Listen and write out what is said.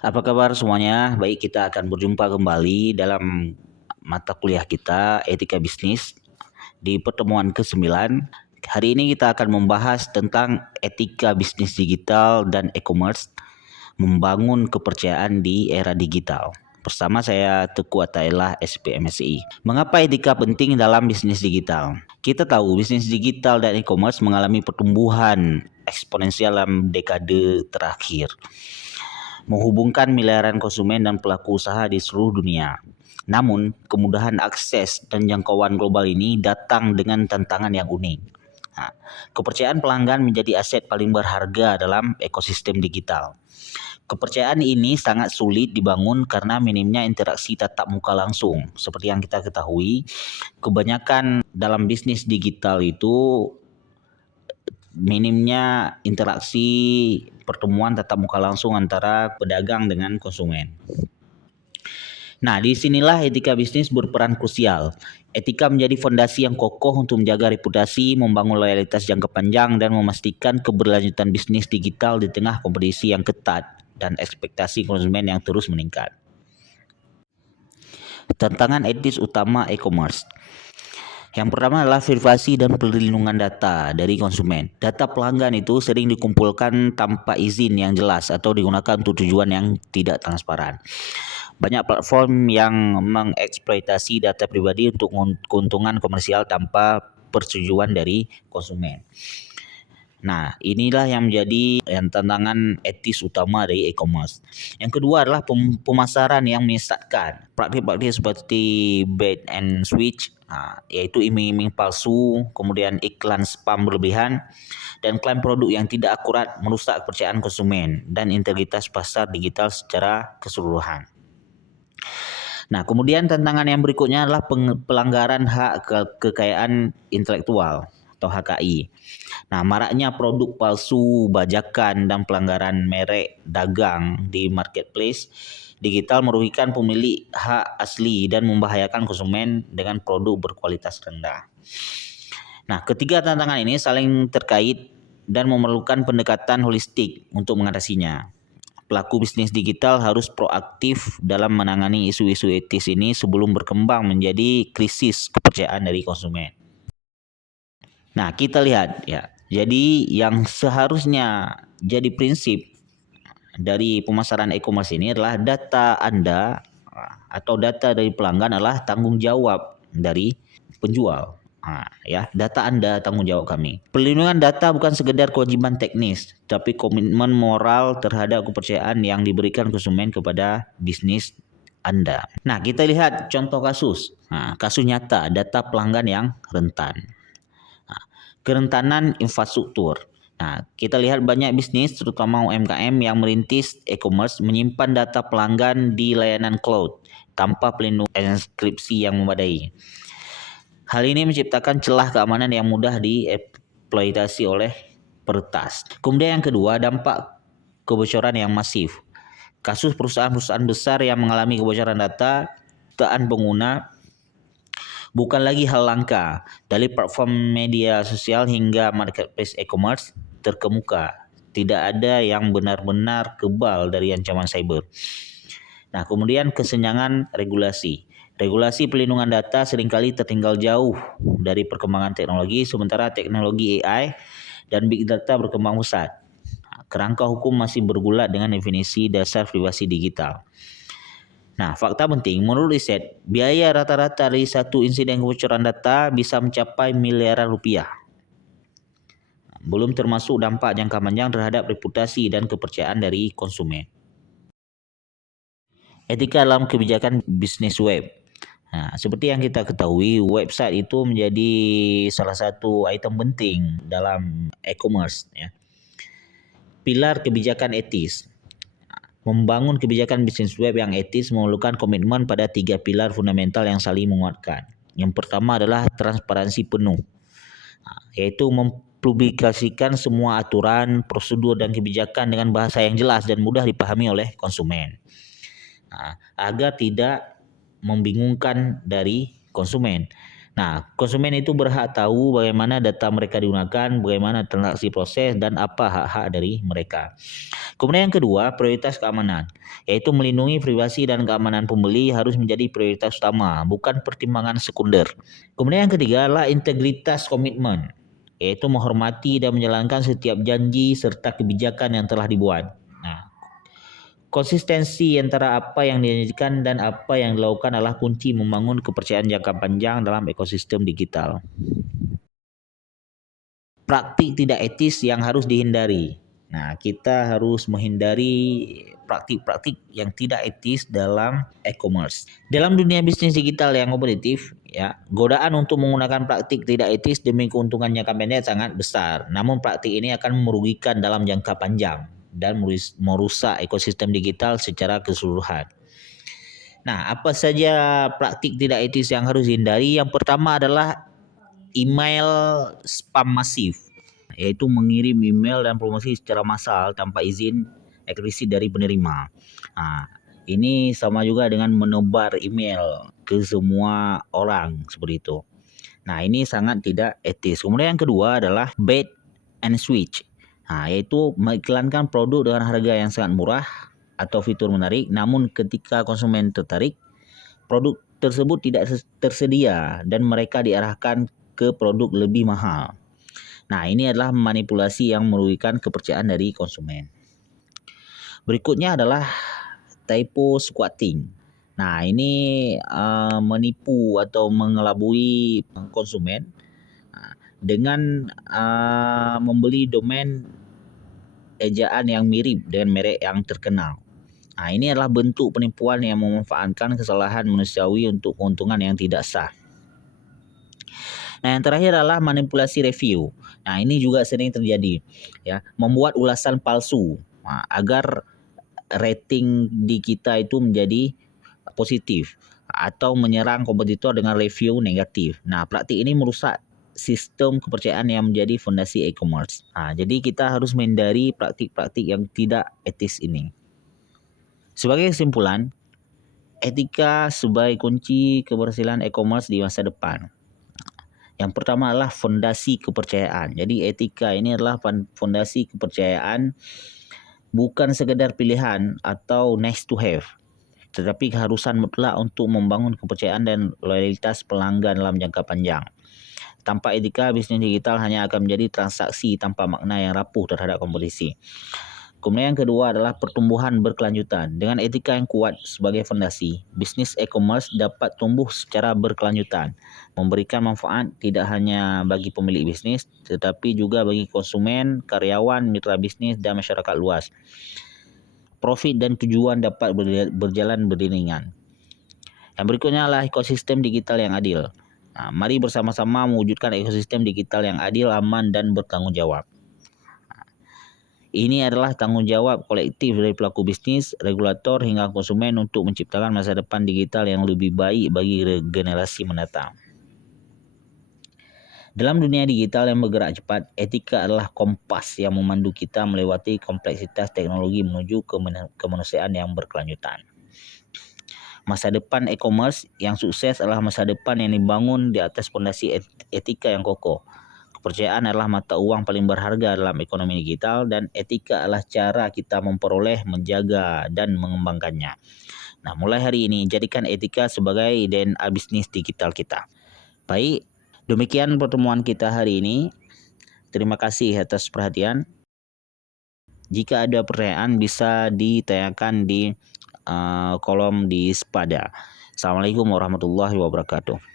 Apa kabar semuanya? Baik, kita akan berjumpa kembali dalam mata kuliah kita Etika Bisnis di pertemuan ke-9. Hari ini kita akan membahas tentang etika bisnis digital dan e-commerce, membangun kepercayaan di era digital. Bersama saya Teguh Athaillah, SPMSI. Mengapa etika penting dalam bisnis digital? Kita tahu bisnis digital dan e-commerce mengalami pertumbuhan eksponensial dalam dekade terakhir, menghubungkan miliaran konsumen dan pelaku usaha di seluruh dunia. Namun, kemudahan akses dan jangkauan global ini datang dengan tantangan yang unik. Nah, kepercayaan pelanggan menjadi aset paling berharga dalam ekosistem digital. Kepercayaan ini sangat sulit dibangun karena minimnya interaksi tatap muka langsung. Seperti yang kita ketahui, kebanyakan dalam bisnis digital itu minimnya interaksi pertemuan tatap muka langsung antara pedagang dengan konsumen. Nah, disinilah etika bisnis berperan krusial. Etika menjadi fondasi yang kokoh untuk menjaga reputasi, membangun loyalitas jangka panjang, dan memastikan keberlanjutan bisnis digital di tengah kompetisi yang ketat dan ekspektasi konsumen yang terus meningkat. Tantangan etis utama e-commerce. Yang pertama adalah privasi dan perlindungan data dari konsumen. Data pelanggan itu sering dikumpulkan tanpa izin yang jelas atau digunakan untuk tujuan yang tidak transparan. Banyak platform yang mengeksploitasi data pribadi untuk keuntungan komersial tanpa persetujuan dari konsumen. Nah, inilah yang menjadi tantangan etis utama dari e-commerce. Yang kedua adalah pemasaran yang menyesatkan. Praktik-praktik seperti bait and switch, yaitu iming-iming palsu, kemudian iklan spam berlebihan, dan klaim produk yang tidak akurat merusak kepercayaan konsumen dan integritas pasar digital secara keseluruhan. Nah, kemudian tantangan yang berikutnya adalah pelanggaran hak kekayaan intelektual atau HKI. Nah, maraknya produk palsu, bajakan, dan pelanggaran merek dagang di marketplace digital merugikan pemilik hak asli dan membahayakan konsumen dengan produk berkualitas rendah. Nah, ketiga tantangan ini saling terkait dan memerlukan pendekatan holistik untuk mengatasinya. Pelaku bisnis digital harus proaktif dalam menangani isu-isu etis ini sebelum berkembang menjadi krisis kepercayaan dari konsumen. Nah, kita lihat ya. Jadi yang seharusnya jadi prinsip dari pemasaran e-commerce ini adalah data Anda atau data dari pelanggan adalah tanggung jawab dari penjual. Data Anda tanggung jawab kami. Perlindungan data bukan sekedar kewajiban teknis, tapi komitmen moral terhadap kepercayaan yang diberikan konsumen kepada bisnis Anda. Nah, kita lihat contoh kasus. Kasus nyata data pelanggan yang rentan. Kerentanan infrastruktur. Nah, kita lihat banyak bisnis, terutama UMKM yang merintis e-commerce, menyimpan data pelanggan di layanan cloud tanpa pelindungan enkripsi yang memadai. Hal ini menciptakan celah keamanan yang mudah dieksploitasi oleh peretas. Kemudian yang kedua, dampak kebocoran yang masif. Kasus perusahaan-perusahaan besar yang mengalami kebocoran data, jutaan pengguna bukan lagi hal langka. Dari platform media sosial hingga marketplace e-commerce terkemuka. Tidak ada yang benar-benar kebal dari ancaman cyber. Nah, kemudian kesenjangan regulasi. Regulasi pelindungan data seringkali tertinggal jauh dari perkembangan teknologi, sementara teknologi AI dan big data berkembang pesat. Kerangka hukum masih bergulat dengan definisi dasar privasi digital. Nah, fakta penting, menurut riset, biaya rata-rata dari satu insiden kebocoran data bisa mencapai miliaran rupiah. Belum termasuk dampak jangka panjang terhadap reputasi dan kepercayaan dari konsumen. Etika dalam kebijakan bisnis web. Nah, seperti yang kita ketahui, website itu menjadi salah satu item penting dalam e-commerce. Pilar kebijakan etis. Membangun kebijakan bisnis web yang etis memerlukan komitmen pada 3 pilar fundamental yang saling menguatkan. Yang pertama adalah transparansi penuh, yaitu mempublikasikan semua aturan, prosedur, dan kebijakan dengan bahasa yang jelas dan mudah dipahami oleh konsumen, agar tidak membingungkan dari konsumen. Nah, konsumen itu berhak tahu bagaimana data mereka digunakan, bagaimana transaksi proses, dan apa hak-hak dari mereka. Kemudian yang kedua, prioritas keamanan, yaitu melindungi privasi dan keamanan pembeli harus menjadi prioritas utama, bukan pertimbangan sekunder. Kemudian yang ketiga adalah integritas komitmen, yaitu menghormati dan menjalankan setiap janji serta kebijakan yang telah dibuat. Nah, konsistensi antara apa yang dijanjikan dan apa yang dilakukan adalah kunci membangun kepercayaan jangka panjang dalam ekosistem digital. Praktik tidak etis yang harus dihindari. Nah, kita harus menghindari praktik-praktik yang tidak etis dalam e-commerce. Dalam dunia bisnis digital yang kompetitif, ya, godaan untuk menggunakan praktik tidak etis demi keuntungan jangka pendek sangat besar. Namun praktik ini akan merugikan dalam jangka panjang dan merusak ekosistem digital secara keseluruhan. Nah, apa saja praktik tidak etis yang harus dihindari? Yang pertama adalah email spam masif, yaitu mengirim email dan promosi secara massal tanpa izin eksplisit dari penerima. Nah, ini sama juga dengan menebar email ke semua orang seperti itu. Nah, ini sangat tidak etis. Kemudian yang kedua adalah bait and switch. Nah, yaitu mengiklankan produk dengan harga yang sangat murah atau fitur menarik, namun ketika konsumen tertarik, produk tersebut tidak tersedia dan mereka diarahkan ke produk lebih mahal. Nah, ini adalah manipulasi yang merugikan kepercayaan dari konsumen. Berikutnya adalah typo squatting. Nah, ini menipu atau mengelabui konsumen dengan membeli domain ejaan yang mirip dengan merek yang terkenal. Nah, ini adalah bentuk penipuan yang memanfaatkan kesalahan manusiawi untuk keuntungan yang tidak sah. Nah, yang terakhir adalah manipulasi review. Nah, ini juga sering terjadi, ya, membuat ulasan palsu agar rating di kita itu menjadi positif atau menyerang kompetitor dengan review negatif. Nah, praktik ini merusak sistem kepercayaan yang menjadi fondasi e-commerce. Nah, jadi kita harus menghindari praktik-praktik yang tidak etis ini. Sebagai kesimpulan, etika sebagai kunci keberhasilan e-commerce di masa depan. Yang pertama adalah fondasi kepercayaan. Jadi etika ini adalah fondasi kepercayaan, bukan sekedar pilihan atau nice to have, tetapi keharusan mutlak untuk membangun kepercayaan dan loyalitas pelanggan dalam jangka panjang. Tanpa etika, bisnis digital hanya akan menjadi transaksi tanpa makna yang rapuh terhadap kompetisi. Kemudian yang kedua adalah pertumbuhan berkelanjutan. Dengan etika yang kuat sebagai fondasi, bisnis e-commerce dapat tumbuh secara berkelanjutan, memberikan manfaat tidak hanya bagi pemilik bisnis, tetapi juga bagi konsumen, karyawan, mitra bisnis, dan masyarakat luas. Profit dan tujuan dapat berjalan beriringan. Yang berikutnya adalah ekosistem digital yang adil. Nah, mari bersama-sama mewujudkan ekosistem digital yang adil, aman, dan bertanggung jawab. Ini adalah tanggung jawab kolektif dari pelaku bisnis, regulator hingga konsumen untuk menciptakan masa depan digital yang lebih baik bagi generasi mendatang. Dalam dunia digital yang bergerak cepat, etika adalah kompas yang memandu kita melewati kompleksitas teknologi menuju kemanusiaan yang berkelanjutan. Masa depan e-commerce yang sukses adalah masa depan yang dibangun di atas fondasi etika yang kokoh. Kepercayaan adalah mata uang paling berharga dalam ekonomi digital, dan etika adalah cara kita memperoleh, menjaga, dan mengembangkannya. Nah, mulai hari ini, jadikan etika sebagai DNA bisnis digital kita. Baik, demikian pertemuan kita hari ini. Terima kasih atas perhatian. Jika ada pertanyaan, bisa ditanyakan di kolom di Spada. Assalamualaikum warahmatullahi wabarakatuh.